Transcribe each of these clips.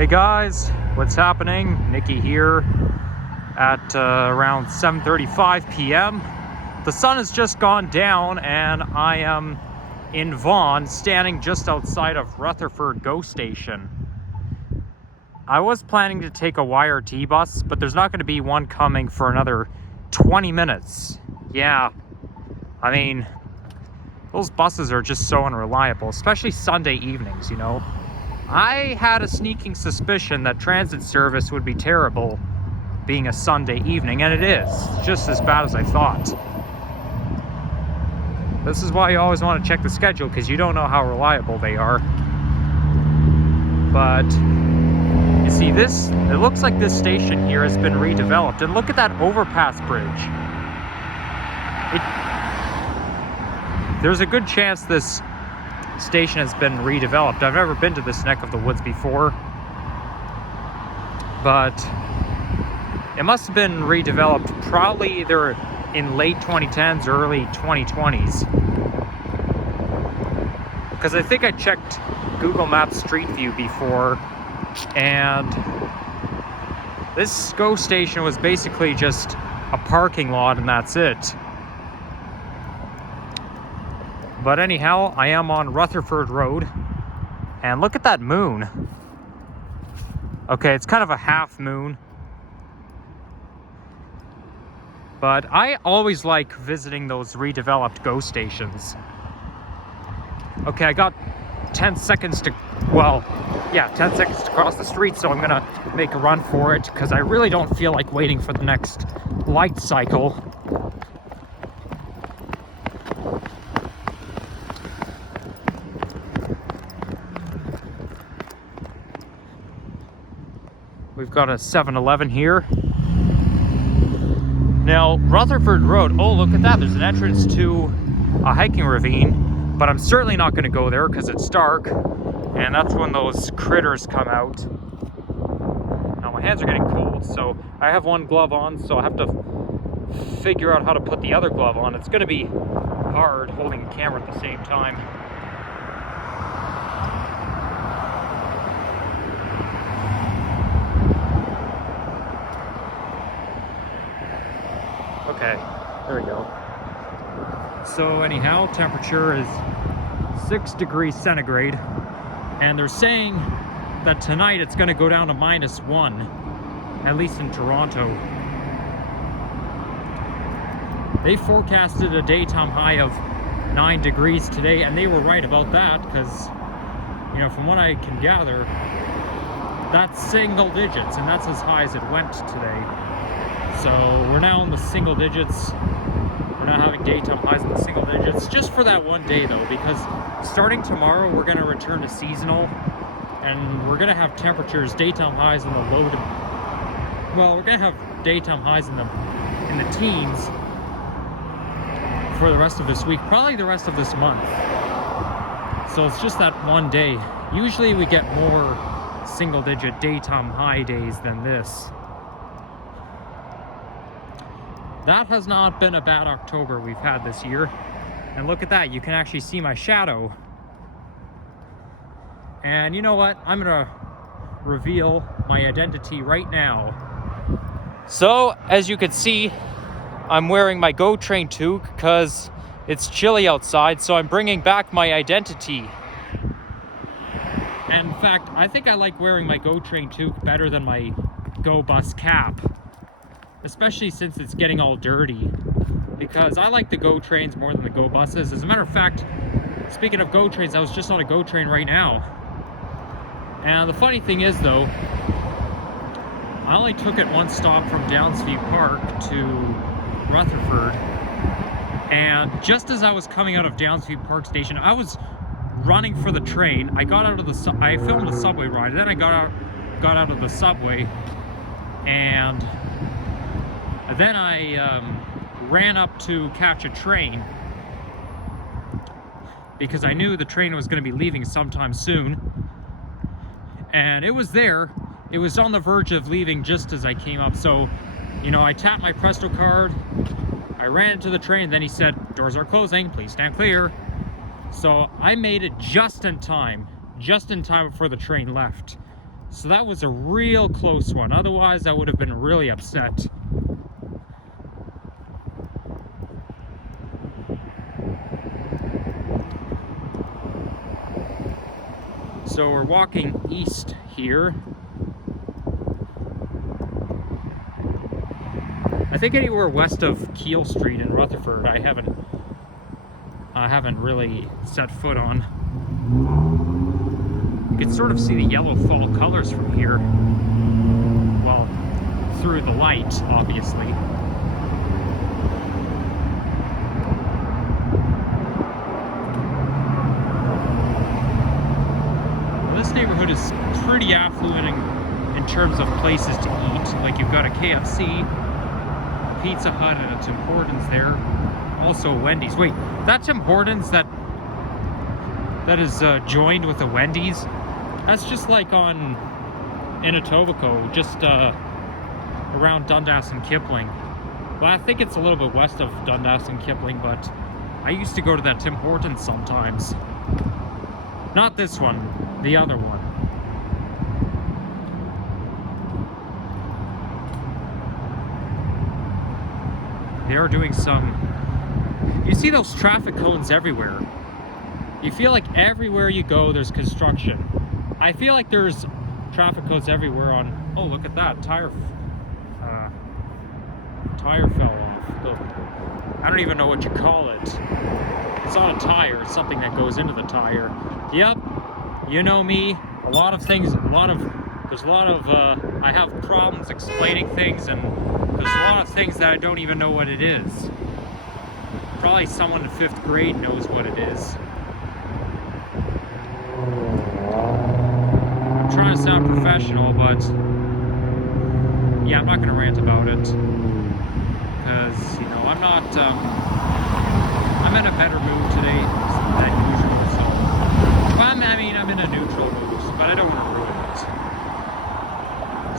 Hey guys, what's happening? Nikki here at around 7:35 p.m. The sun has just gone down and I am in Vaughan, standing just outside of Rutherford GO station. I was planning to take a YRT bus, but there's not going to be one coming for another 20 minutes. Yeah, I mean, those buses are just so unreliable, especially Sunday evenings, you know. I had a sneaking suspicion that transit service would be terrible being a Sunday evening, and it is just as bad as I thought. This is why you always want to check the schedule, because you don't know how reliable they are. But you see, it looks like this station here has been redeveloped, and look at that overpass bridge. There's a good chance this station has been redeveloped. I've never been to this neck of the woods before, but it must have been redeveloped probably either in late 2010s or early 2020s, because I think I checked Google Maps Street View before, and this GO station was basically just a parking lot and that's it. But anyhow, I am on Rutherford Road, and look at that moon. Okay, it's kind of a half moon, but I always like visiting those redeveloped GO stations. Okay, I got 10 seconds to, 10 seconds to cross the street, so I'm gonna make a run for it, because I really don't feel like waiting for the next light cycle. We've got a 7-Eleven here. Now, Rutherford Road, oh, look at that. There's an entrance to a hiking ravine, but I'm certainly not going to go there because it's dark, and that's when those critters come out. Now, my hands are getting cold, so I have one glove on, so I have to figure out how to put the other glove on. It's going to be hard holding the camera at the same time. Okay, there we go. So anyhow, temperature is 6 degrees centigrade, and they're saying that tonight it's going to go down to -1, at least in Toronto. They forecasted a daytime high of 9 degrees today, and they were right about that, because, you know, from what I can gather, that's single digits, and that's as high as it went today. So we're now in the single digits. We're not having daytime highs in the single digits, just for that one day though, because starting tomorrow we're going to return to seasonal, and we're going to have temperatures, daytime highs in the low to, we're going to have daytime highs in the teens for the rest of this week, probably the rest of this month. So it's just that one day. Usually we get more single digit daytime high days than this. That has not been a bad October we've had this year. And look at that, you can actually see my shadow. And you know what? I'm gonna reveal my identity right now. So, as you can see, I'm wearing my GO train toque because it's chilly outside, so I'm bringing back my identity. And in fact, I think I like wearing my GO train toque better than my GO bus cap, especially since it's getting all dirty, because I like the GO trains more than the GO buses. As a matter of fact, speaking of GO trains, I was just on a GO train right now. And the funny thing is though, I only took it one stop from Downsview Park to Rutherford, and just as I was coming out of Downsview Park station, I was running for the train. I got out of I filmed a subway ride, then I got out of the subway, and then I ran up to catch a train, because I knew the train was going to be leaving sometime soon. And it was there. It was on the verge of leaving just as I came up. So, you know, I tapped my Presto card. I ran into the train. Then he said, "Doors are closing. Please stand clear." So I made it just in time before the train left. So that was a real close one. Otherwise, I would have been really upset. So we're walking east here. I think anywhere west of Keele Street in Rutherford, I haven't really set foot on. You can sort of see the yellow fall colors from here. Well, through the light, obviously. Well, this neighborhood is pretty affluent in terms of places to eat. Like, you've got a KFC, Pizza Hut, and a Tim Hortons there. Also Wendy's. Wait, that Tim Hortons that is joined with a Wendy's, that's just like in Etobicoke, just around Dundas and Kipling. Well, I think it's a little bit west of Dundas and Kipling, but I used to go to that Tim Hortons sometimes. Not this one, the other one. They are doing some... You see those traffic cones everywhere. You feel like everywhere you go, there's construction. I feel like there's traffic cones everywhere on... Oh, look at that. Tire fell off. I don't even know what you call it. It's not a tire. It's something that goes into the tire. Yep. You know me. There's a lot of... I have problems explaining things, and there's a lot of things that I don't even know what it is. Probably someone in 5th grade knows what it is. I'm trying to sound professional, but yeah, I'm not going to rant about it. Because, you know, I'm not, I'm in a better mood today than usual, so. I'm in a neutral mood, but I don't want to ruin it.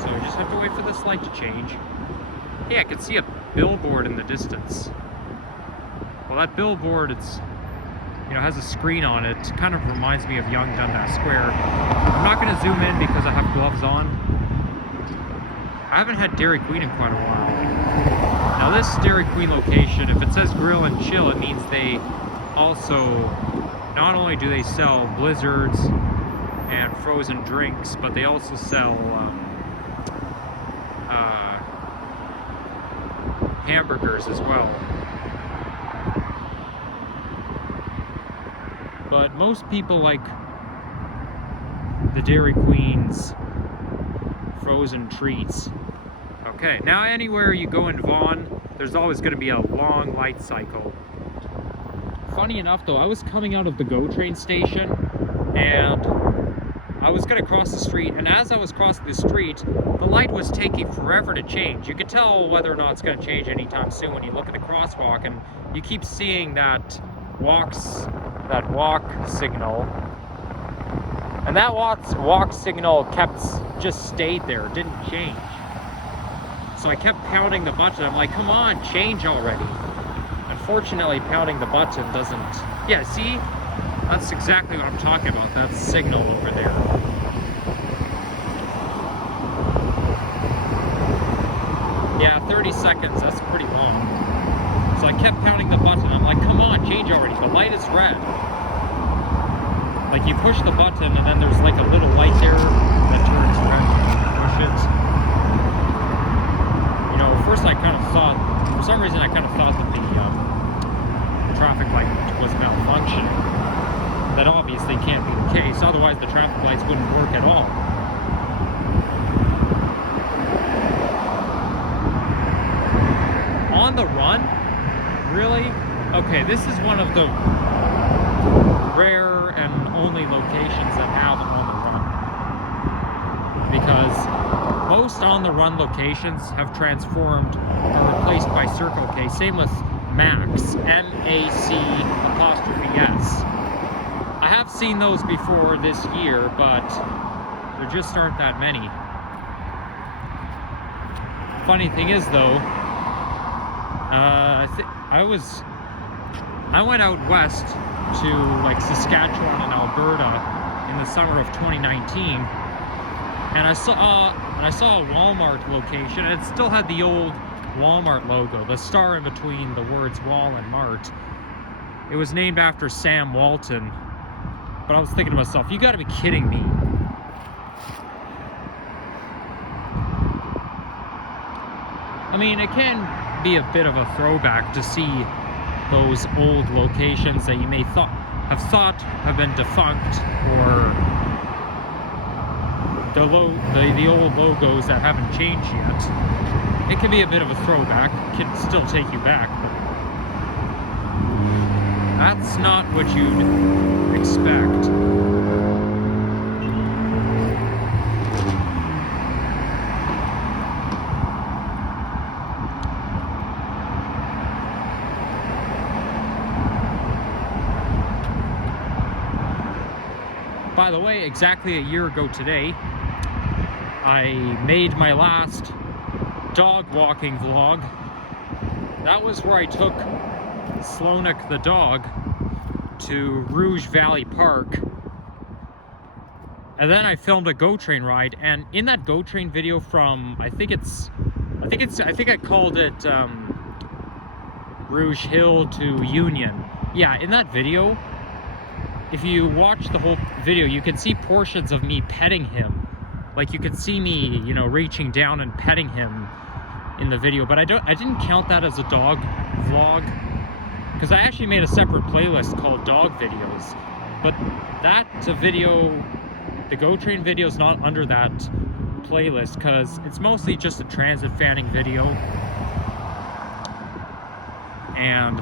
So you just have to wait for this light to change. Hey, I can see a billboard in the distance. Well, that billboard, has a screen on it. It kind of reminds me of Young Dundas Square. I'm not going to zoom in because I have gloves on. I haven't had Dairy Queen in quite a while. Now this Dairy Queen location, if it says grill and chill, it means they also, not only do they sell blizzards and frozen drinks, but they also sell hamburgers as well. But most people like the Dairy Queen's frozen treats. Okay, now anywhere you go in Vaughan, there's always going to be a long light cycle. Funny enough though, I was coming out of the GO train station and I was going to cross the street, and as I was crossing the street, the light was taking forever to change. You could tell whether or not it's going to change anytime soon when you look at the crosswalk, and you keep seeing that walk signal, and that walk signal just stayed there, didn't change. So I kept pounding the button. I'm like, come on, change already. Unfortunately, pounding the button doesn't... Yeah, see? That's exactly what I'm talking about. That signal over there. Yeah, 30 seconds. That's pretty long. So I kept pounding the button. I'm like, come on, change already. The light is red. Like, you push the button, and then there's like a little light there that turns red when you push it. You know, first I kind of thought, for some reason I kind of thought that the traffic light was malfunctioning. That obviously can't be the case, otherwise the traffic lights wouldn't work at all. On the run? Really? Okay, this is one of the rare and only locations that have on the run. Because most on the run locations have transformed or replaced by Circle K. Same with Max, M-A-C''S. I have seen those before this year, but there just aren't that many. Funny thing is though, I went out west to like Saskatchewan and Alberta in the summer of 2019, and I saw a Walmart location, and it still had the old Walmart logo, the star in between the words Wall and Mart. It was named after Sam Walton. But I was thinking to myself, you gotta be kidding me. I mean, it can be a bit of a throwback to see those old locations that you may have thought have been defunct, or the old logos that haven't changed yet. It can be a bit of a throwback. It can still take you back, but that's not what you'd expect. By the way, exactly a year ago today, I made my last dog walking vlog. That was where I took Slonik the dog to Rouge Valley Park, and then I filmed a GO train ride. And in that GO train video from I think I called it Rouge Hill to Union. Yeah, in that video, if you watch the whole video, you can see portions of me petting him. Like, you could see me, you know, reaching down and petting him in the video. But I didn't count that as a dog vlog, because I actually made a separate playlist called Dog Videos. But that's a video, the GO train video is not under that playlist, because it's mostly just a transit fanning video. And,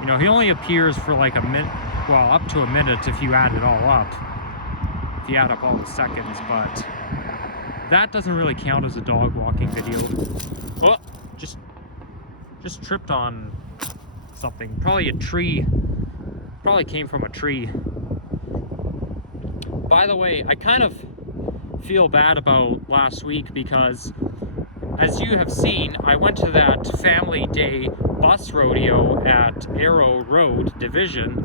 you know, he only appears for like a minute, well, up to a minute if you add it all up. If you add up all the seconds, but that doesn't really count as a dog walking video. Oh, just tripped on something. Probably a tree. Probably came from a tree. By the way, I kind of feel bad about last week because, as you have seen, I went to that Family Day bus rodeo at Arrow Road Division.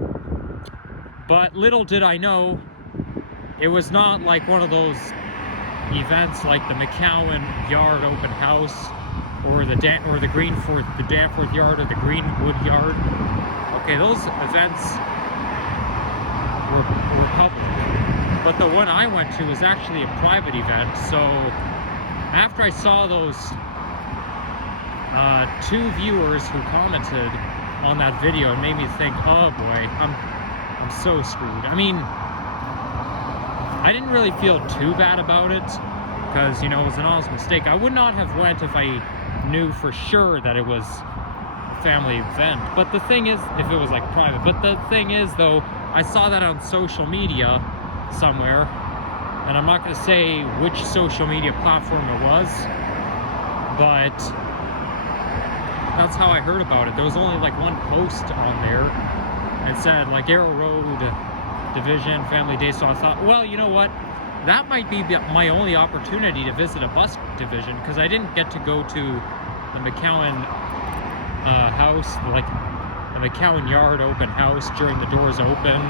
But little did I know, it was not like one of those events like the McCowan Yard Open House, or the Danforth Yard, or the Greenwood Yard. Okay, those events were public, but the one I went to was actually a private event. So after I saw those two viewers who commented on that video, it made me think, oh boy, I'm so screwed. I mean, I didn't really feel too bad about it, because, you know, it was an honest mistake. I would not have went if I knew for sure that it was a family event. But the thing is, if it was like private. But the thing is, though, I saw that on social media somewhere, and I'm not going to say which social media platform it was, but that's how I heard about it. There was only like one post on there, and it said like Arrow Road Division Family Day. So I thought, well, you know what, that might be my only opportunity to visit a bus division, because I didn't get to go to the McCowan house, like the McCowan Yard Open House during the doors open,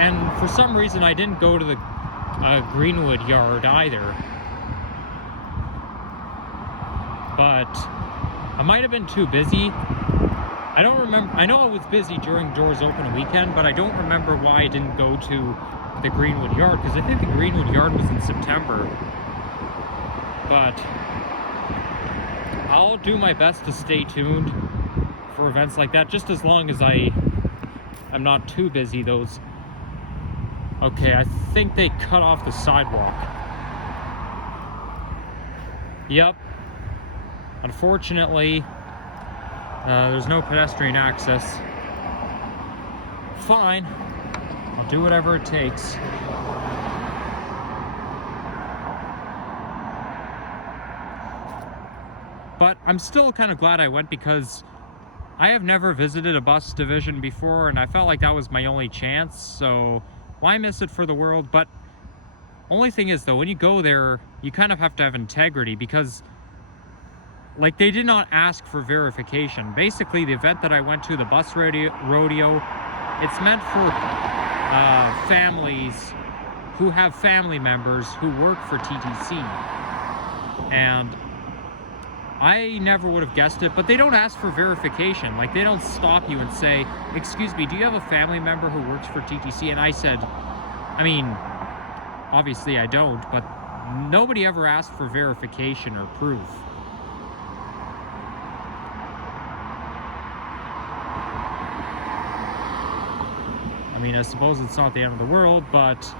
and for some reason I didn't go to the Greenwood Yard either. But I might have been too busy. I don't remember. I know I was busy during doors open weekend, but I don't remember why I didn't go to the Greenwood Yard, because I think the Greenwood Yard was in September. But I'll do my best to stay tuned for events like that, just as long as I'm not too busy. Those. Okay, I think they cut off the sidewalk. Yep. Unfortunately, there's no pedestrian access. Fine. I'll do whatever it takes. But I'm still kind of glad I went, because I have never visited a bus division before, and I felt like that was my only chance, so why miss it for the world? But only thing is, though, when you go there, you kind of have to have integrity, because like, they did not ask for verification. Basically, the event that I went to, the bus rodeo, it's meant for families who have family members who work for TTC. And I never would have guessed it, but they don't ask for verification. Like, they don't stop you and say, excuse me, do you have a family member who works for TTC? And I said, I mean, obviously I don't, but nobody ever asked for verification or proof. I mean, I suppose it's not the end of the world, but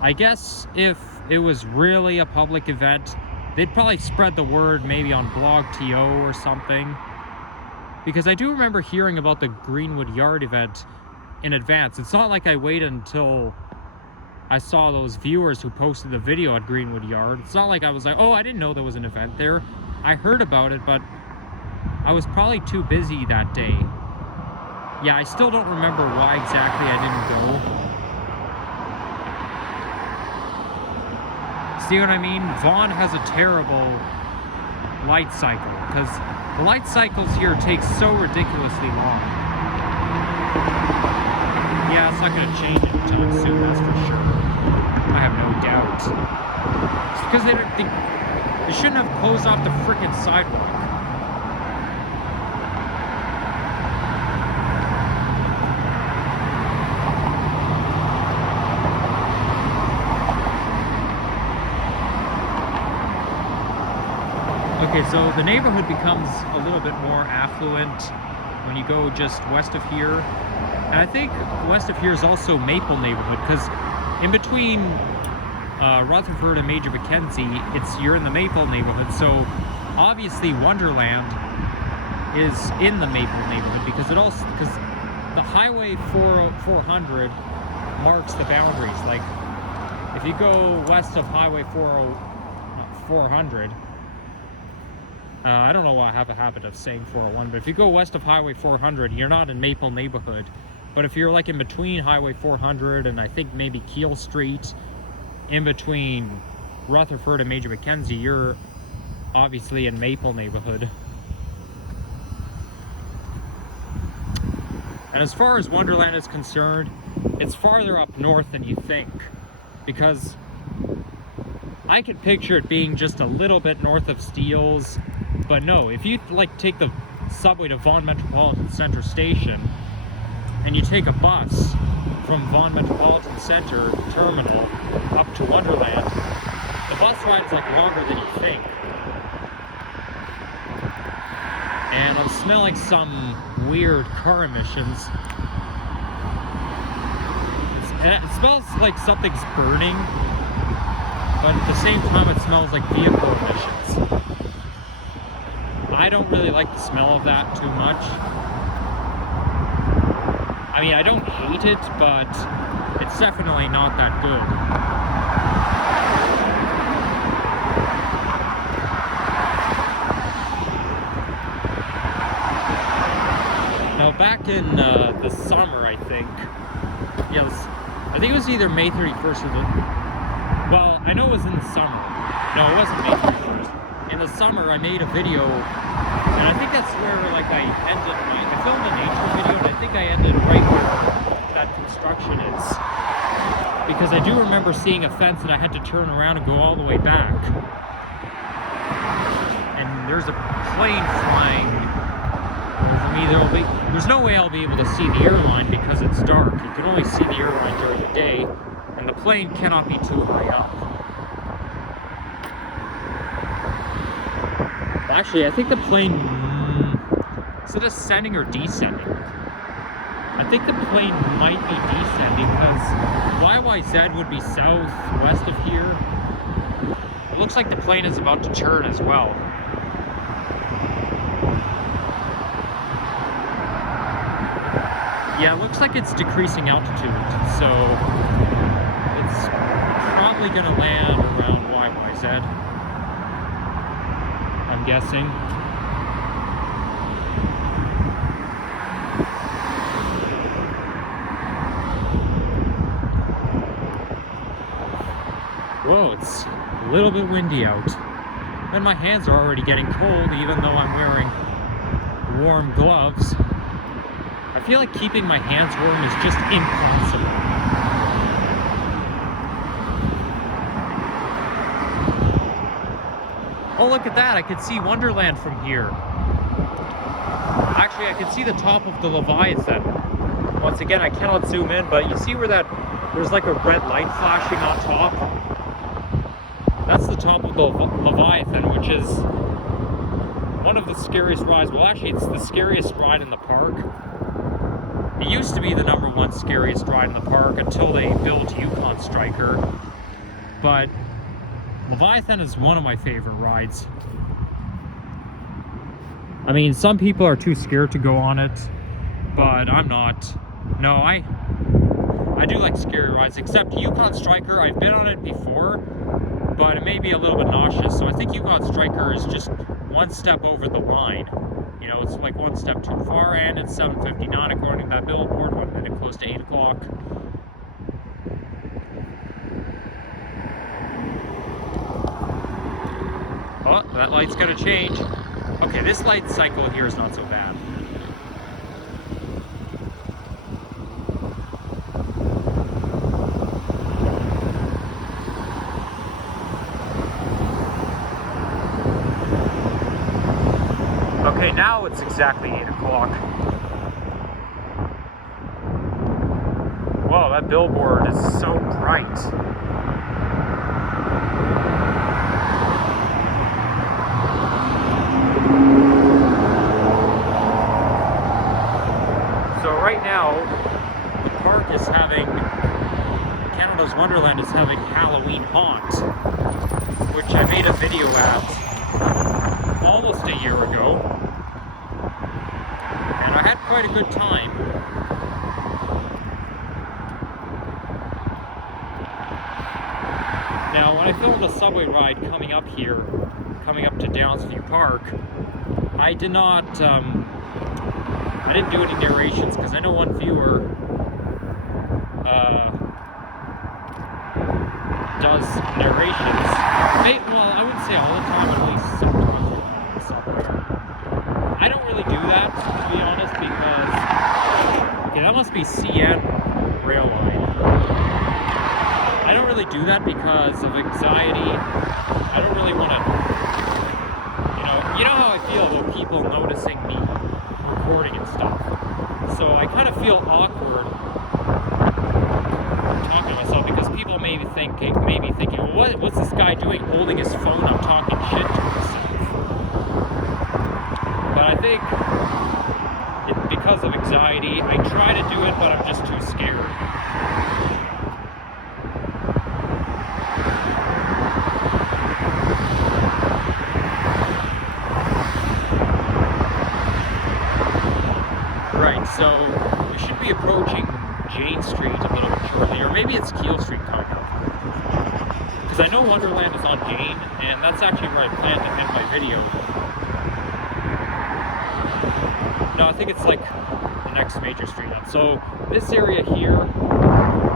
I guess if it was really a public event, they'd probably spread the word maybe on BlogTO or something. Because I do remember hearing about the Greenwood Yard event in advance. It's not like I waited until I saw those viewers who posted the video at Greenwood Yard. It's not like I was like, oh, I didn't know there was an event there. I heard about it, but I was probably too busy that day. Yeah, I still don't remember why exactly I didn't go. See what I mean? Vaughan has a terrible light cycle, because the light cycles here take so ridiculously long. Yeah, it's not going to change anytime soon, that's for sure. I have no doubt. It's because they shouldn't have closed off the frickin' sidewalk. Okay, so the neighborhood becomes a little bit more affluent when you go just west of here. And I think west of here is also Maple neighborhood, because in between Rutherford and Major Mackenzie, you're in the Maple neighborhood. So obviously Wonderland is in the Maple neighborhood, because the Highway 400 marks the boundaries. Like, if you go west of Highway 400, I don't know why I have a habit of saying 401, but if you go west of Highway 400, you're not in Maple neighborhood. But if you're like in between Highway 400 and I think maybe Keel Street, in between Rutherford and Major Mackenzie, you're obviously in Maple neighborhood. And as far as Wonderland is concerned, it's farther up north than you think, because I could picture it being just a little bit north of Steeles. But no, if you like take the subway to Vaughan Metropolitan Center Station and you take a bus from Vaughan Metropolitan Center Terminal up to Wonderland, the bus ride's like longer than you think. And I'm smelling some weird car emissions. It smells like something's burning, but at the same time it smells like vehicle emissions. I don't really like the smell of that too much. I mean, I don't hate it, but it's definitely not that good. Now, back in the summer, I think, I think it was either May 31st or well, I know it was in the summer. No, it wasn't May 31st. In the summer, I made a video, and I think that's where, like, I filmed a nature video, and I think I ended right where that construction is. Because I do remember seeing a fence and I had to turn around and go all the way back. And there's a plane flying over me. There's no way I'll be able to see the airline because it's dark. You can only see the airline during the day, and the plane cannot be too high up. Actually, I think the plane, is it ascending or descending? I think the plane might be descending, because YYZ would be southwest of here. It looks like the plane is about to turn as well. Yeah, it looks like it's decreasing altitude, so it's probably going to land around YYZ. I'm guessing. Whoa, it's a little bit windy out. And my hands are already getting cold, even though I'm wearing warm gloves. I feel like keeping my hands warm is just impossible. Oh, look at that. I can see Wonderland from here. Actually, I can see the top of the Leviathan. Once again, I cannot zoom in, but you see where there's like a red light flashing on top? That's the top of the Leviathan, which is one of the scariest rides. Well, actually, it's the scariest ride in the park. It used to be the #1 scariest ride in the park until they built Yukon Striker. But Leviathan is one of my favorite rides. I mean, some people are too scared to go on it, but I'm not. No, I do like scary rides, except Yukon Striker. I've been on it before, but it made me a little bit nauseous. So I think Yukon Striker is just one step over the line. You know, it's like one step too far, and it's 7:59 according to that billboard, 1 minute close to 8 o'clock. Oh, that light's gonna change. Okay, this light cycle here is not so bad. Okay, now it's exactly 8 o'clock. Whoa, that billboard is so bright. So right now, the park is having, Canada's Wonderland is having Halloween Haunt, which I made a video at almost a year ago, and I had quite a good time. Now, when I filmed a subway ride coming up here, coming up to Downsview Park, I didn't do any narrations because I know one viewer does narrations. Well, I wouldn't say all the time, at least sometimes on the subway. I don't really do that, to be honest, because okay, that must be CN rail line. I don't really do that because of anxiety. I don't really want to, you know how I feel about people noticing me recording and stuff. So I kind of feel awkward talking to myself because people may be thinking, well, what's this guy doing holding his phone up talking shit to himself? But I think because of anxiety, I try to do it, but I'm just too scared. Right, so we should be approaching Jane Street a little bit shortly, or maybe it's Keele Street coming up. Because I know Wonderland is on Jane, and that's actually where I plan to end my video. No, I think it's like the next major street up. So this area here,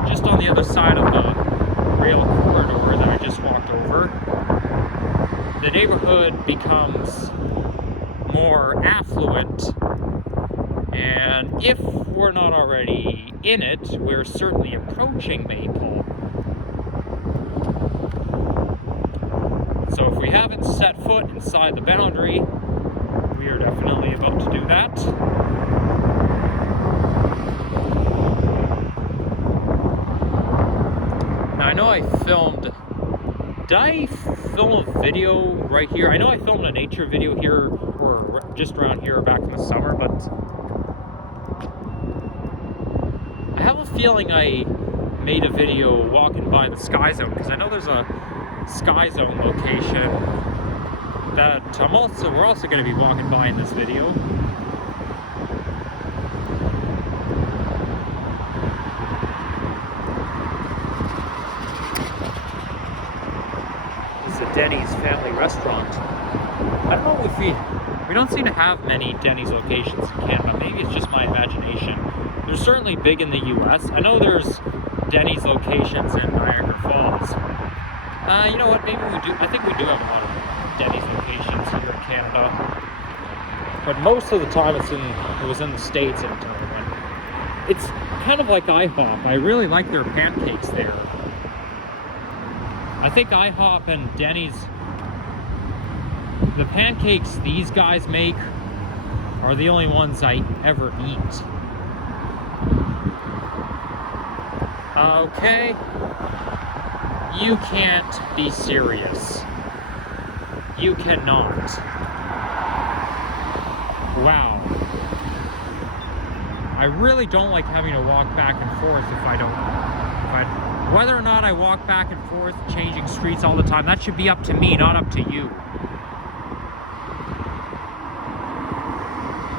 just on the other side of the rail corridor that I just walked over, the neighborhood becomes more affluent. And if we're not already in it, we're certainly approaching Maple. So if we haven't set foot inside the boundary, we are definitely about to do that. Now I know I filmed, did I film a video right here? I know I filmed a nature video here, or just around here back in the summer, but I have a feeling I made a video walking by the Sky Zone, because I know there's a Sky Zone location that we're also going to be walking by in this video. It's a Denny's family restaurant. I don't know if we don't seem to have many Denny's locations in Canada. Maybe it's just my imagination. They're certainly big in the US. I know there's Denny's locations in Niagara Falls. You know what, maybe we do. I think we do have a lot of Denny's locations here in Canada. But most of the time it was in the States at the time. It's kind of like IHOP. I really like their pancakes there. I think IHOP and Denny's the pancakes these guys make are the only ones I ever eat. Okay, you can't be serious. You cannot. Wow. I really don't like having to walk back and forth whether or not I walk back and forth changing streets all the time, that should be up to me, not up to you.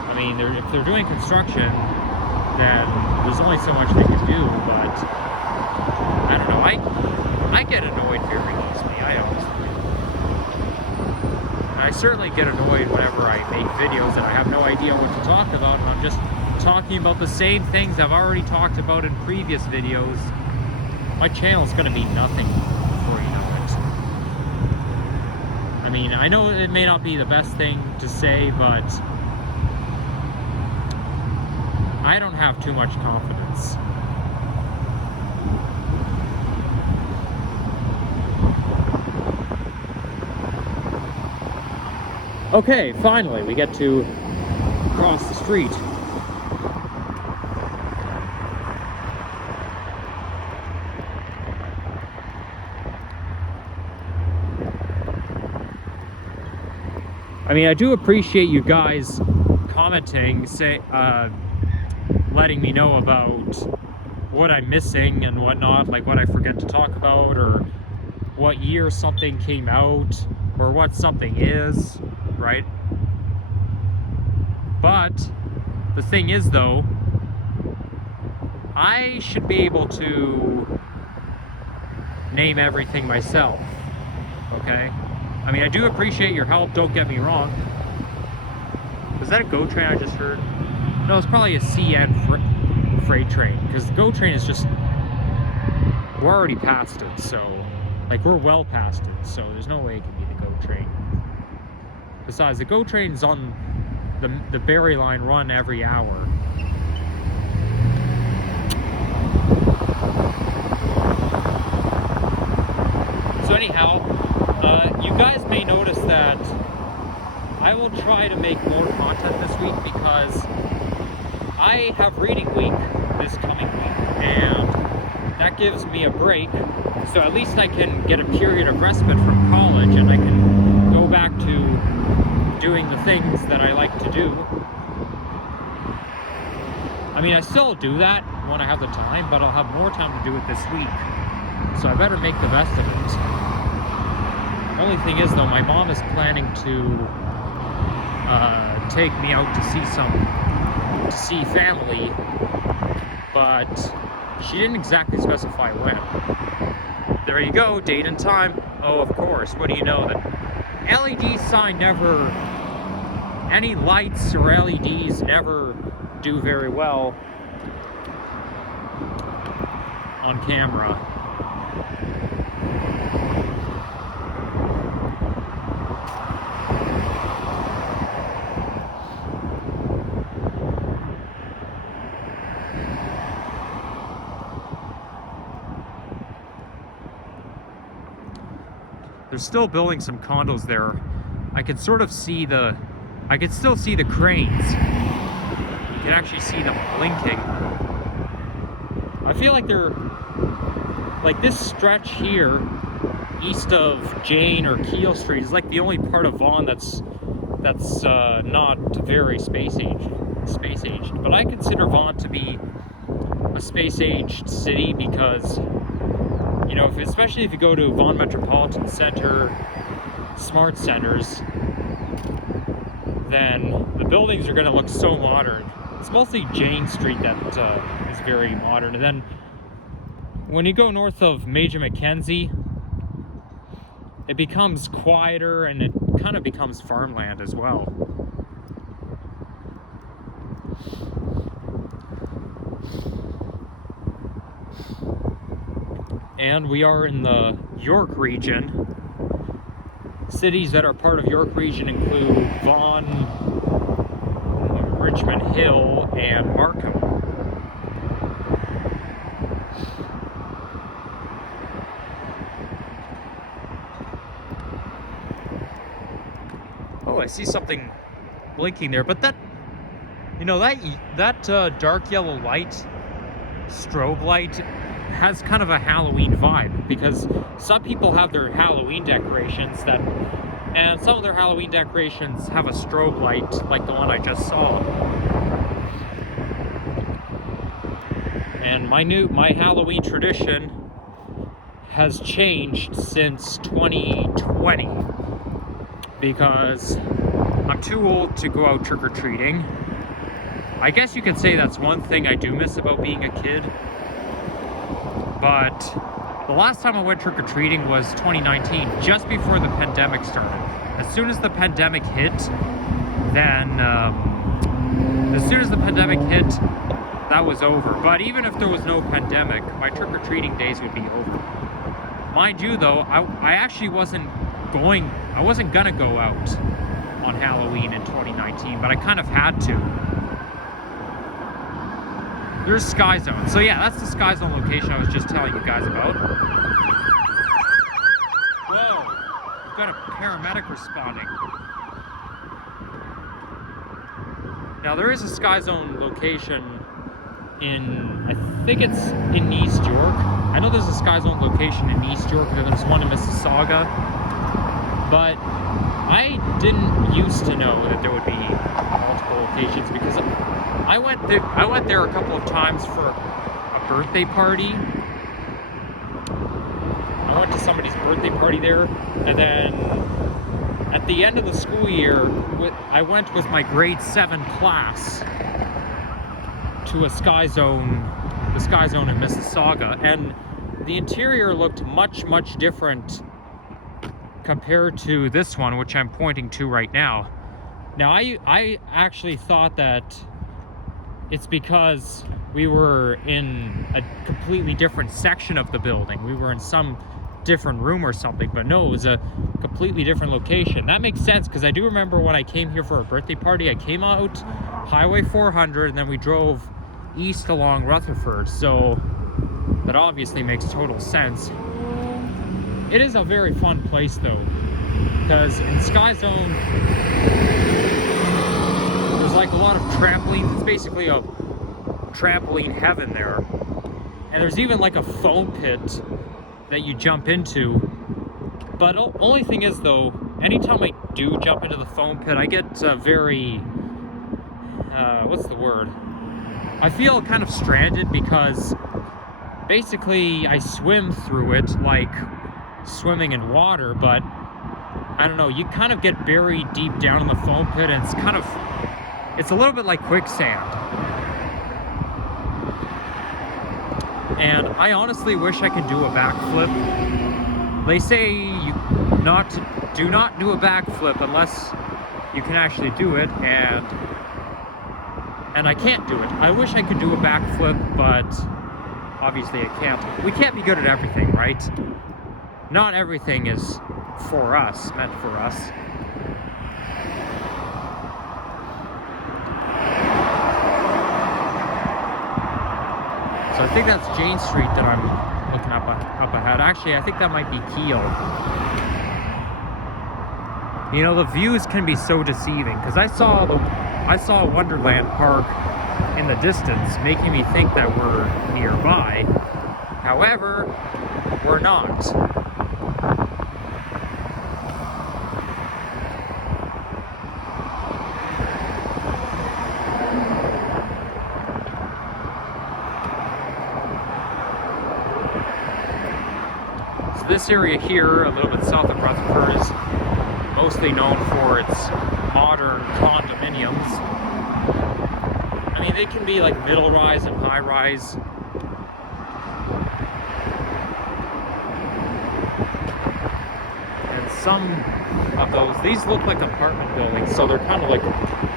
I mean, if they're doing construction, then there's only so much they can do, but I don't know, I get annoyed very easily, I always do. I certainly get annoyed whenever I make videos that I have no idea what to talk about, and I'm just talking about the same things I've already talked about in previous videos. My channel's gonna be nothing before you know it. I mean, I know it may not be the best thing to say, but I don't have too much confidence. Okay, finally, we get to cross the street. I mean, I do appreciate you guys commenting, letting me know about what I'm missing and whatnot, like what I forget to talk about, or what year something came out, or what something is, right? But the thing is, though, I should be able to name everything myself, okay? I mean, I do appreciate your help, don't get me wrong. Was that a GO train I just heard? No, it's probably a CN freight train, because the GO train is just, we're already past it, so, like, we're well past it, so there's no way it can be the GO train. Besides, the GO train's on the Barrie line, run every hour. So anyhow, you guys may notice that I will try to make more content this week because I have reading week this coming week, and that gives me a break, so at least I can get a period of respite from college and I can go back to doing the things that I like to do. I mean, I still do that when I have the time, but I'll have more time to do it this week, so I better make the best of it. The only thing is, though, my mom is planning to take me out to see family, but she didn't exactly specify when. There you go, date and time. Oh, of course. What do you know? That LED sign never, any lights or LEDs never do very well on camera. They're still building some condos there. I could sort of see I could still see the cranes. You can actually see them blinking. I feel like they're, like this stretch here, east of Jane or Keel Street, is like the only part of Vaughan that's not very space-aged. But I consider Vaughan to be a space-aged city because, you know, especially if you go to Vaughan Metropolitan Center, smart centers, then the buildings are going to look so modern. It's mostly Jane Street that is very modern. And then when you go north of Major Mackenzie, it becomes quieter and it kind of becomes farmland as well. And we are in the York region. Cities that are part of York region include Vaughan, Richmond Hill, and Markham. Oh, I see something blinking there, but that, you know, that dark yellow light, strobe light, has kind of a Halloween vibe, because some people have their Halloween decorations and some of their Halloween decorations have a strobe light like the one I just saw. And my Halloween tradition has changed since 2020 because I'm too old to go out trick-or-treating. I guess you could say that's one thing I do miss about being a kid. But the last time I went trick-or-treating was 2019, just before the pandemic started. As soon as the pandemic hit, that was over. But even if there was no pandemic, my trick-or-treating days would be over. Mind you, though, I actually wasn't gonna go out on Halloween in 2019, but I kind of had to. There's Sky Zone. So yeah, that's the Sky Zone location I was just telling you guys about. Whoa, we've got a paramedic responding. Now there is a Sky Zone location I think it's in East York. I know there's a Sky Zone location in East York, and there's one in Mississauga. But I didn't used to know that there would be multiple locations, because I went there a couple of times for a birthday party. I went to somebody's birthday party there, and then at the end of the school year, I went with my grade 7 class to the Sky Zone in Mississauga, and the interior looked much, much different compared to this one, which I'm pointing to right now. Now, I actually thought that it's because we were in a completely different section of the building. We were in some different room or something, but no, it was a completely different location. That makes sense, because I do remember when I came here for a birthday party, I came out Highway 400, and then we drove east along Rutherford, so that obviously makes total sense. It is a very fun place, though, because in Sky Zone, there's like a lot of trampolines. It's basically a trampoline heaven there. And there's even like a foam pit that you jump into. But only thing is, though, anytime I do jump into the foam pit, I get very, what's the word? I feel kind of stranded, because basically I swim through it like swimming in water, but I don't know, you kind of get buried deep down in the foam pit, and it's a little bit like quicksand. And I honestly wish I could do a backflip. They say do not do a backflip unless you can actually do it, and I can't do it. I wish I could do a backflip, but obviously I can't. We can't be good at everything, right? Not everything is for us, meant for us. So I think that's Jane Street that I'm looking up ahead. Actually, I think that might be Kiel. You know, the views can be so deceiving, because I saw Wonderland Park in the distance, making me think that we're nearby. However, we're not. So this area here, a little bit south of Rutherford, is mostly known for its modern condominiums. I mean, they can be like middle rise and high rise. And some of those, these look like apartment buildings, so they're kind of like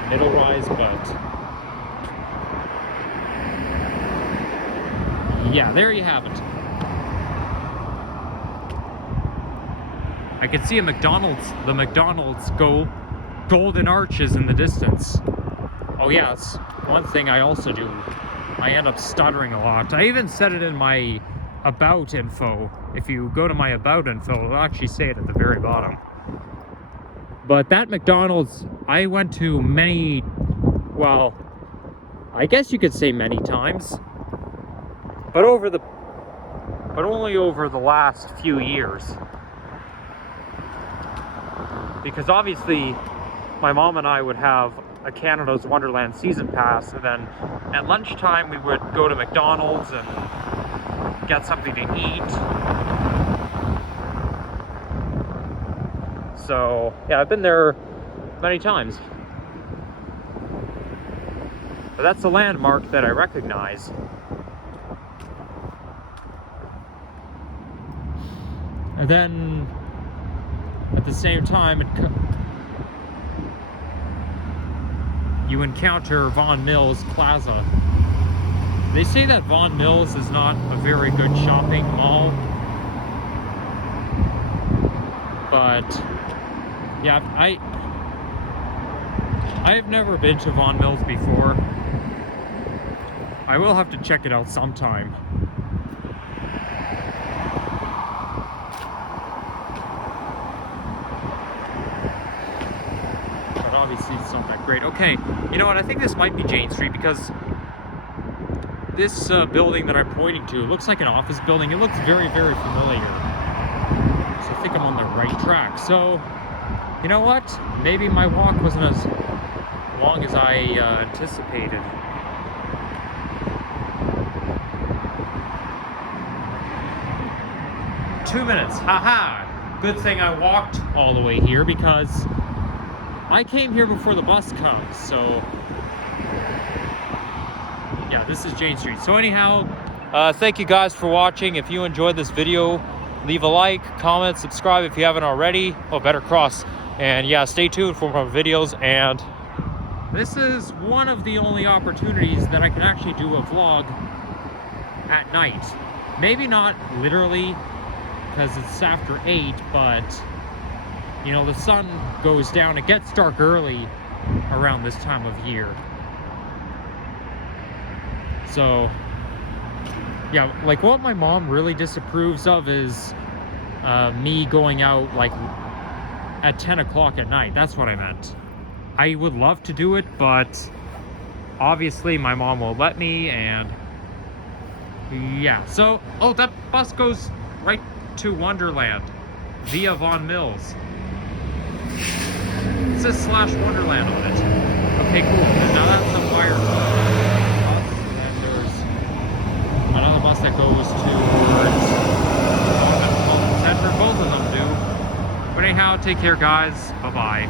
middle rise, but yeah, there you have it. I can see the McDonald's golden arches in the distance. Oh yeah, that's one thing I also do. I end up stuttering a lot. I even said it in my about info. If you go to my about info, it'll actually say it at the very bottom. But that McDonald's, I went to many, well, I guess you could say many times, but only over the last few years. Because obviously, my mom and I would have a Canada's Wonderland season pass, and then at lunchtime we would go to McDonald's and get something to eat. So yeah, I've been there many times. But that's a landmark that I recognize. And then at the same time, you encounter Vaughan Mills Plaza. They say that Vaughan Mills is not a very good shopping mall, but yeah, I've never been to Vaughan Mills before. I will have to check it out sometime. But obviously it's not that great. Okay, you know what? I think this might be Jane Street, because this building that I'm pointing to looks like an office building. It looks very, very familiar. So I think I'm on the right track. So, you know what? Maybe my walk wasn't as long as I anticipated. Two minutes, haha! Good thing I walked all the way here, because I came here before the bus comes, so yeah, this is Jane Street. So anyhow, thank you guys for watching. If you enjoyed this video, leave a like, comment, subscribe if you haven't already. Oh, better cross. And yeah, stay tuned for more videos. And this is one of the only opportunities that I can actually do a vlog at night. Maybe not literally, because it's after 8, but you know, the sun goes down. It gets dark early around this time of year. So yeah, like what my mom really disapproves of is me going out like at 10 o'clock at night. That's what I meant. I would love to do it, but obviously my mom won't let me. And yeah, so oh, that bus goes right to Wonderland via Vaughan Mills. It says /Wonderland on it. Okay, cool. And now that's the fire bus. And there's another bus that goes towards Center. Both of them do. But anyhow, take care, guys. Bye-bye.